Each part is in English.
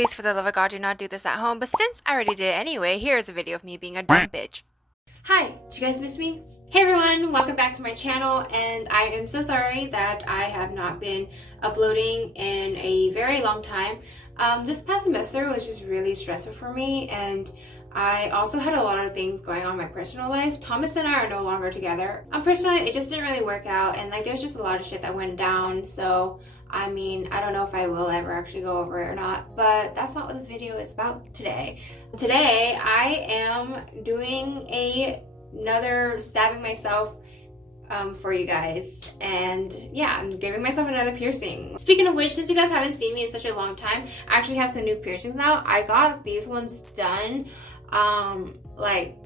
Please, for the love of God, do not do this at home. But since I already did it anyway, here's a video of me being a dumb bitch. Hi, did you guys miss me? Hey everyone, welcome back to my channel, and I am so sorry that I have not been uploading in a very long time. This past semester was just really stressful for me, and I also had a lot of things going on in my personal life. Thomas and I are no longer together. Personally, it just didn't really work out, and like there's just a lot of shit that went down, so I mean, I don't know if I will ever actually go over it or not, but that's not what this video is about today. Today, I am doing another stabbing myself for you guys, and yeah, I'm giving myself another piercing. Speaking of which, since you guys haven't seen me in such a long time, I actually have some new piercings now. I got these ones done like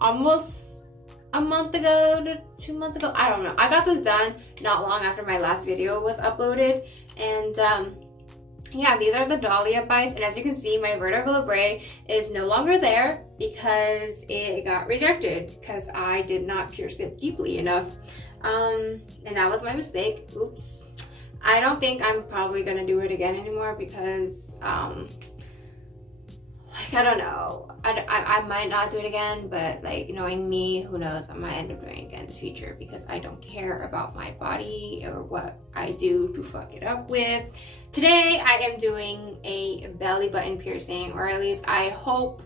almost a month ago to 2 months ago. I don't know. I got this done not long after my last video was uploaded, and yeah, these are the dahlia bites, and as you can see, my vertical labrae is no longer there because it got rejected because I did not pierce it deeply enough, and that was my mistake. Oops. I don't think I'm probably gonna do it again anymore because like, I don't know. I might not do it again, but like, knowing me, who knows, I might end up doing it again in the future because I don't care about my body or what I do to fuck it up with. Today, I am doing a belly button piercing, or at least I hope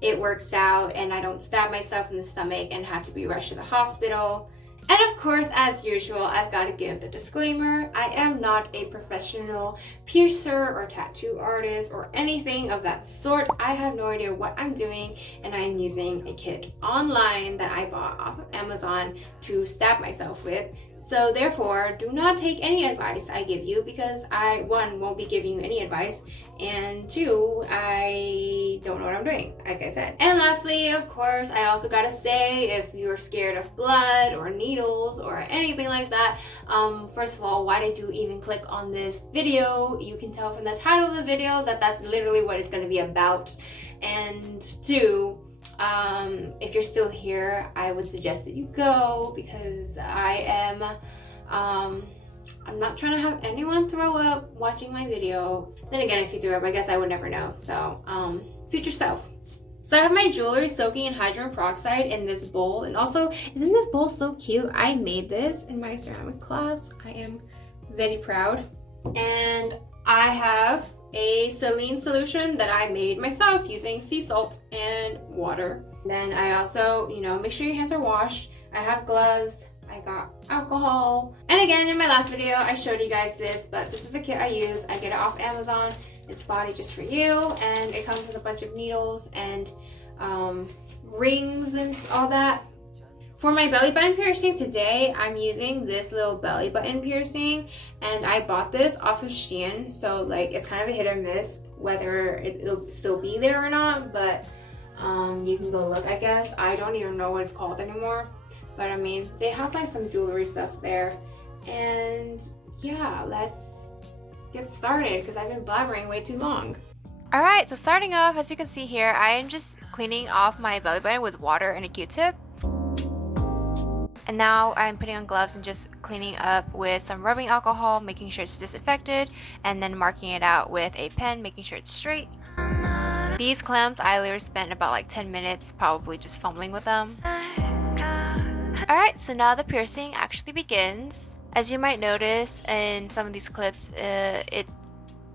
it works out and I don't stab myself in the stomach and have to be rushed to the hospital. And of course, as usual, I've got to give the disclaimer. I am not a professional piercer or tattoo artist or anything of that sort. I have no idea what I'm doing, and I'm using a kit online that I bought off of Amazon to stab myself with. So therefore, do not take any advice I give you because I, one, won't be giving you any advice, and two, I don't know what I'm doing, like I said. And lastly, of course, I also gotta say, if you're scared of blood or needles or anything like that, first of all, why did you even click on this video? You can tell from the title of the video that that's literally what it's gonna be about. And two, if you're still here, I would suggest that you go because I am I'm not trying to have anyone throw up watching my video. Then again, if you threw up, I guess I would never know. So suit yourself. So I have my jewelry soaking in hydrogen peroxide in this bowl, and also, isn't this bowl so cute? I made this in my ceramic class. I am very proud. And I have a saline solution that I made myself using sea salt and water. Then I also, make sure your hands are washed. I have gloves. I got alcohol. And again, in my last video, I showed you guys this, but this is the kit I use. I get it off Amazon. It's body just for you, and it comes with a bunch of needles and rings and all that. For my belly button piercing today, I'm using this little belly button piercing, and I bought this off of Shein, so like it's kind of a hit or miss whether it'll still be there or not, but you can go look, I guess. I don't even know what it's called anymore, but I mean, they have like some jewelry stuff there. And yeah, let's get started because I've been blabbering way too long. Alright, so starting off, as you can see here, I am just cleaning off my belly button with water and a Q-tip. And now I'm putting on gloves and just cleaning up with some rubbing alcohol, making sure it's disinfected, and then marking it out with a pen, making sure it's straight. These clamps, I literally spent about like 10 minutes probably just fumbling with them. Alright, so now the piercing actually begins. As you might notice in some of these clips, it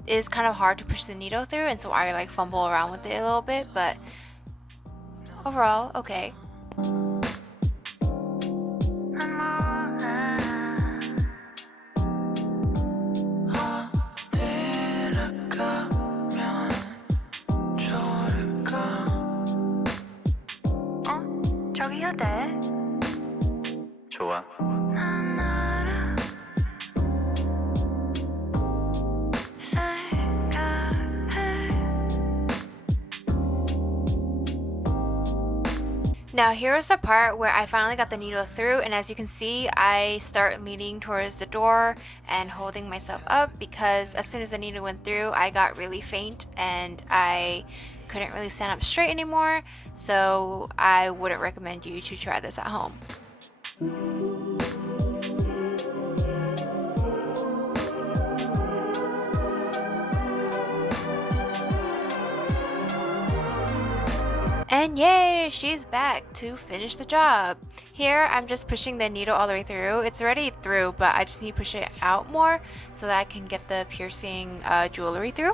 is kind of hard to push the needle through, and so I like fumble around with it a little bit, but overall, okay. 저기 해야 돼. 좋아. Now here's the part where I finally got the needle through, and as you can see, I start leaning towards the door and holding myself up because as soon as the needle went through, I got really faint and I couldn't really stand up straight anymore, so I wouldn't recommend you to try this at home. And yay, she's back to finish the job. Here, I'm just pushing the needle all the way through. It's already through, but I just need to push it out more so that I can get the piercing jewelry through.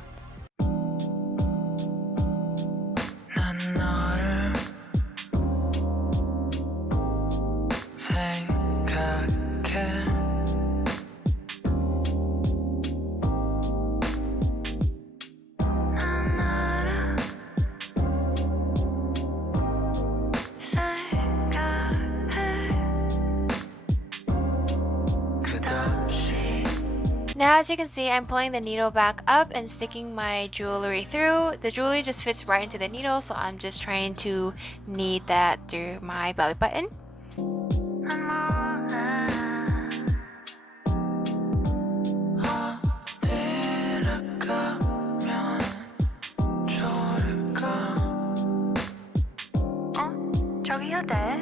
Now as you can see, I'm pulling the needle back up and sticking my jewelry through. The jewelry just fits right into the needle, so I'm just trying to knead that through my belly button. 저기 어때?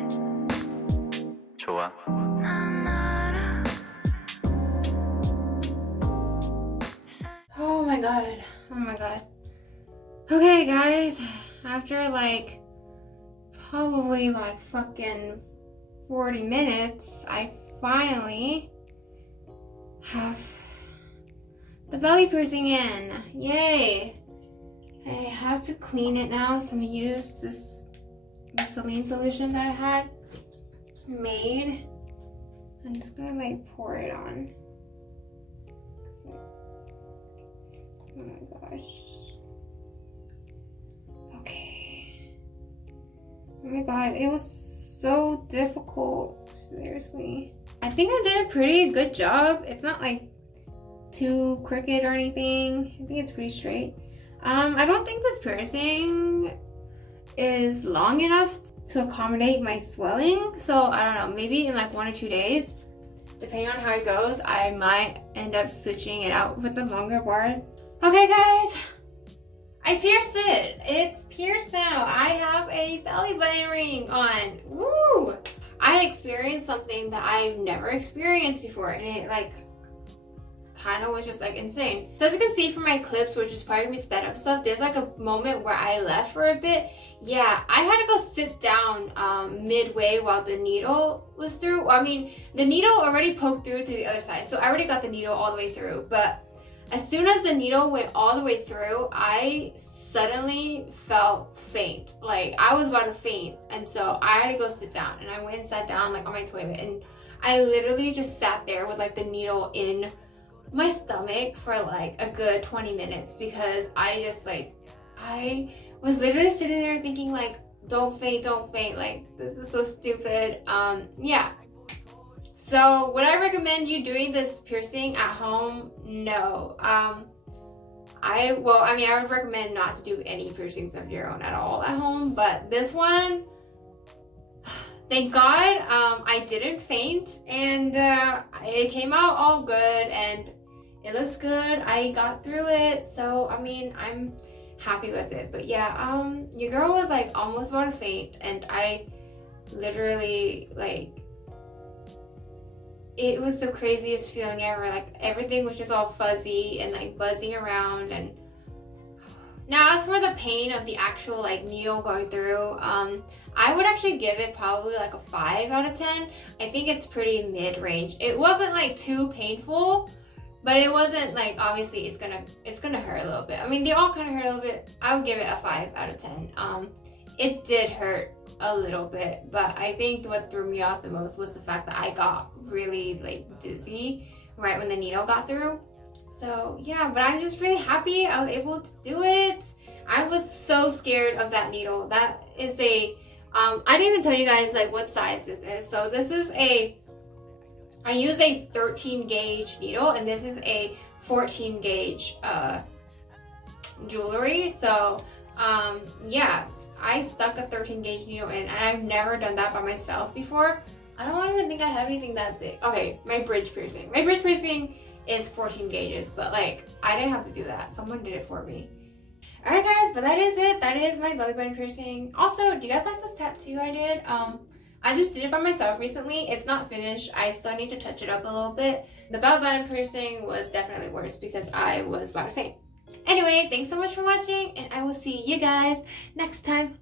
좋아. Oh my god. Oh my god. Okay guys, after like probably like fucking 40 minutes, I finally have the belly piercing in. Yay! I have to clean it now, so I'm gonna use this saline solution that I had made. I'm just gonna like pour it on. Oh my gosh. Okay. Oh my god, it was so difficult. Seriously. I think I did a pretty good job. It's not like too crooked or anything. I think it's pretty straight. I don't think this piercing is long enough to accommodate my swelling. So I don't know, maybe in like 1 or 2 days, depending on how it goes, I might end up switching it out with the longer bar. Okay guys, I pierced it. It's pierced now. I have a belly button ring on. Woo! I experienced something that I've never experienced before, and it like kind of was just like insane. So as you can see from my clips, which is probably gonna be sped up and stuff, there's like a moment where I left for a bit. Yeah, I had to go sit down midway while the needle was through. I mean, the needle already poked through to the other side, so I already got the needle all the way through, but as soon as the needle went all the way through, I suddenly felt faint. Like I was about to faint, and so I had to go sit down, and I went and sat down like on my toilet, and I literally just sat there with like the needle in my stomach for like a good 20 minutes because I just like, I was literally sitting there thinking like, don't faint, like this is so stupid. Yeah. So would I recommend you doing this piercing at home? No. I would recommend not to do any piercings of your own at all at home, but this one, thank God, I didn't faint, and it came out all good, and it looks good. I got through it, so I mean, I'm happy with it. But yeah, your girl was like almost about to faint, and I literally like, it was the craziest feeling ever. Like everything was just all fuzzy and like buzzing around. And now as for the pain of the actual like needle going through, I would actually give it probably like a 5 out of 10. I think it's pretty mid-range. It wasn't like too painful, but it wasn't like, obviously it's gonna hurt a little bit. I mean, they all kind of hurt a little bit. I would give it a 5 out of 10. It did hurt a little bit, but I think what threw me off the most was the fact that I got really like dizzy right when the needle got through. So yeah, but I'm just really happy I was able to do it. I was so scared of that needle. That is a, I didn't even tell you guys like what size this is. So this is I use a 13 gauge needle, and this is a 14 gauge jewelry. So yeah, I stuck a 13 gauge needle in, and I've never done that by myself before. I don't even think I have anything that big. Okay, my bridge piercing. My bridge piercing is 14 gauges, but like, I didn't have to do that. Someone did it for me. Alright guys, but that is it. That is my belly button piercing. Also, do you guys like this tattoo I did? I just did it by myself recently. It's not finished. I still need to touch it up a little bit. The belly button piercing was definitely worse because I was about to faint. Anyway, thanks so much for watching, and I will see you guys next time.